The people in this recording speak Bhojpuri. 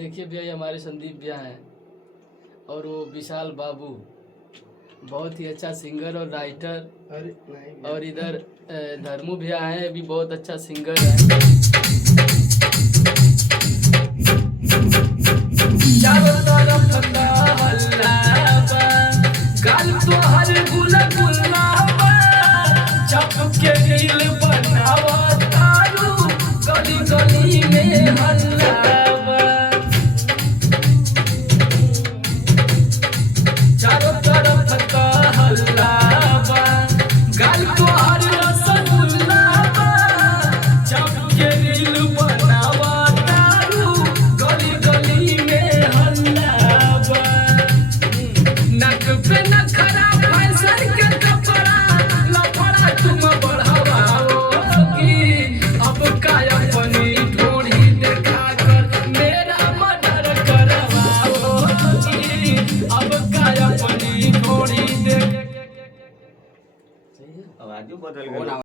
देखिए भैया, ये हमारे संदीप भैया हैं और वो विशाल बाबू बहुत ही अच्छा सिंगर और राइटर, और इधर धर्मू भैया हैं, भी बहुत अच्छा सिंगर है। चारों तरफ ठंडा हल्ला बा, गाल तो हर गुला गुला बा, चप के दिल बनावा तारू, गली गली में हल्ला बा। चारों तरफ ठंडा हल्ला बा, गाल तो हर रसगुल्ला बा, चप के दिल बनावा तारू, गली गली में हल्ला बा। नक पे नखरा फैशन के कपड़ा लफड़ा तुम बढ़ावाओगी, अब काय अपनी ढोढ़ी देखा कर मेरा मर्डर करवाओगी, अब काय अपनी ढोढ़ी देख। आवाज बदल गई।